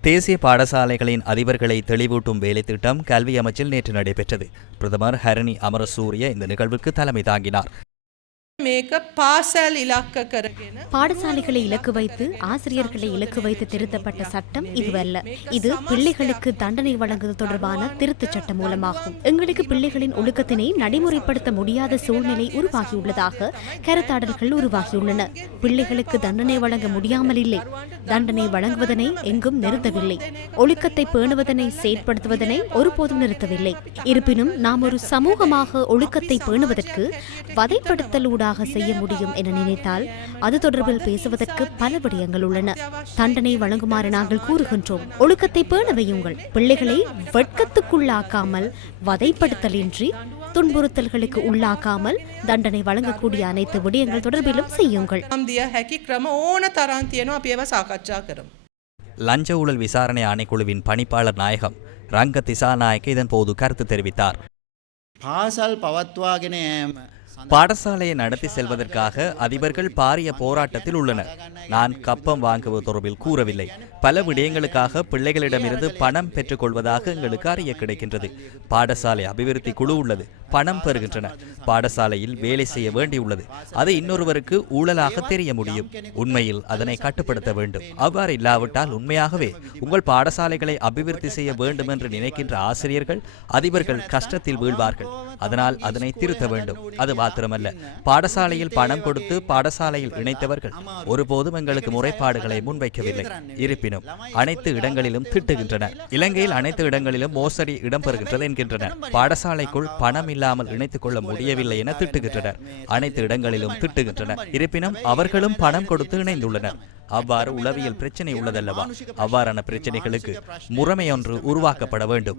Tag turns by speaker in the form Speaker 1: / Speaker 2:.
Speaker 1: தேசிய பாடசாலைகளின் அதிபர்களை தெளிவூட்டும் வேலைத்திட்டம் கல்வி அமைச்சில் நேற்று நடைபெற்றது. பிரதமர் ஹரணி அமரசூரிய இந்த நிகழ்வுக்கு தலைமை தாங்கினார்.
Speaker 2: பாடசாலைகளை இலக்கு வைத்து ஆசிரியர்களை இலக்கு வைத்து திருத்தப்பட்ட சட்டம் இதுவல்ல. இது பிள்ளைகளுக்கு தண்டனை வழங்குவது தொடர்பான திருத்தச் சட்டம் மூலமாகும். எங்களுக்கு பிள்ளைகளின் ஒழுக்கத்தினை நடைமுறைப்படுத்த முடியாத சூழ்நிலை உருவாகியுள்ளதாக கருத்தாடல்கள் உருவாகியுள்ளன. பிள்ளைகளுக்கு தண்டனை வழங்க முடியாமல் இல்லை. தண்டனை வழங்குவதனை எங்கும் நிறுத்தவில்லை. ஒழுக்கத்தை பேணுவதனை செயற்படுத்துவதனை ஒருபோதும் நிறுத்தவில்லை. இருப்பினும் நாம் ஒரு சமூகமாக ஒழுக்கத்தை பேணுவதற்கு வதைப்படுத்தலூடாக செய்ய முடியும் என நினைத்தால் அது தொடர்பில் பேசுவதற்கு பல விடயங்கள் உள்ளன தண்டனை வழங்குமாறு நாங்கள் கூறுகின்றோம் ஒழுக்கத்தை பேண வையுங்கள் பிள்ளைகளை வெட்கத்துக்குள்ளாக்காமல் வதைப்படுத்தலின்றி துன்புறுத்தல்களுக்கு உள்ளாக்காமல் தண்டனை வழங்கக்கூடிய அனைத்து விடயங்கள் தொடர்பிலும் செய்யுங்கள்
Speaker 3: නම් දිය හැකි ක්‍රම ඕන තරන් තියෙනවා අපි ඒවා සාකච්ඡා කරමු.
Speaker 1: லஞ்ச ஊழல் விசாரணை ஆணைக்குழுவின் பணிப்பாளர் நாயகம் ரங்க திசாநாயக்க இதன் போது கருத்து தெரிவித்தார்
Speaker 4: පාසල් පවත්වාගෙන යෑම
Speaker 1: பாடசாலையை நடத்தி செல்வதற்காக அதிபர்கள் பாரிய போராட்டத்தில் உள்ளனர். நான் கப்பம் வாங்குவது தொடர்பில் கூறவில்லை. பல விடயங்களுக்காக பிள்ளைகளிடமிருந்து பணம் பெற்றுக்கொள்வதாக எங்களுக்கு அறிய கிடைக்கின்றது. பாடசாலை அபிவிருத்தி குழு உள்ளது. பணம் பெறுகின்றன. பாடசாலையில் வேலை செய்ய வேண்டியுள்ளது. அது இன்னொருவருக்கு ஊழலாக தெரிய முடியும். உண்மையில் அதனை கட்டுப்படுத்த வேண்டும். அவ்வாறு இல்லாவிட்டால் உண்மையாகவே உங்கள் பாடசாலைகளை அபிவிருத்தி செய்ய வேண்டும் என்று நினைக்கின்ற ஆசிரியர்கள் அதிபர்கள் கஷ்டத்தில் வீழ்வார்கள். அதனால் அதனை திருத்த வேண்டும் அது மாத்திரமல்ல பாடசாலையில் பணம் கொடுத்து பாடசாலையில் இணைத்தவர்கள் ஒருபோதும் எங்களுக்கு முறைப்பாடுகளை முன்வைக்கவில்லை இருப்பினும் அனைத்து இடங்களிலும் திட்டுகின்றனர் இலங்கையில் அனைத்து இடங்களிலும் மோசடி இடம்பெறுகின்றது என்கின்றனர் பாடசாலைக்குள் பணம் இல்லாமல் இணைத்துக் கொள்ள முடியவில்லை என திட்டுகின்றனர் அனைத்து இடங்களிலும் திட்டுகின்றனர் இருப்பினும் அவர்களும் பணம் கொடுத்து இணைந்துள்ளனர் அவ்வாறு உளவியல் பிரச்சனை உள்ளதல்லவா அவ்வாறான பிரச்சனைகளுக்கு முறைமையொன்று உருவாக்கப்பட வேண்டும்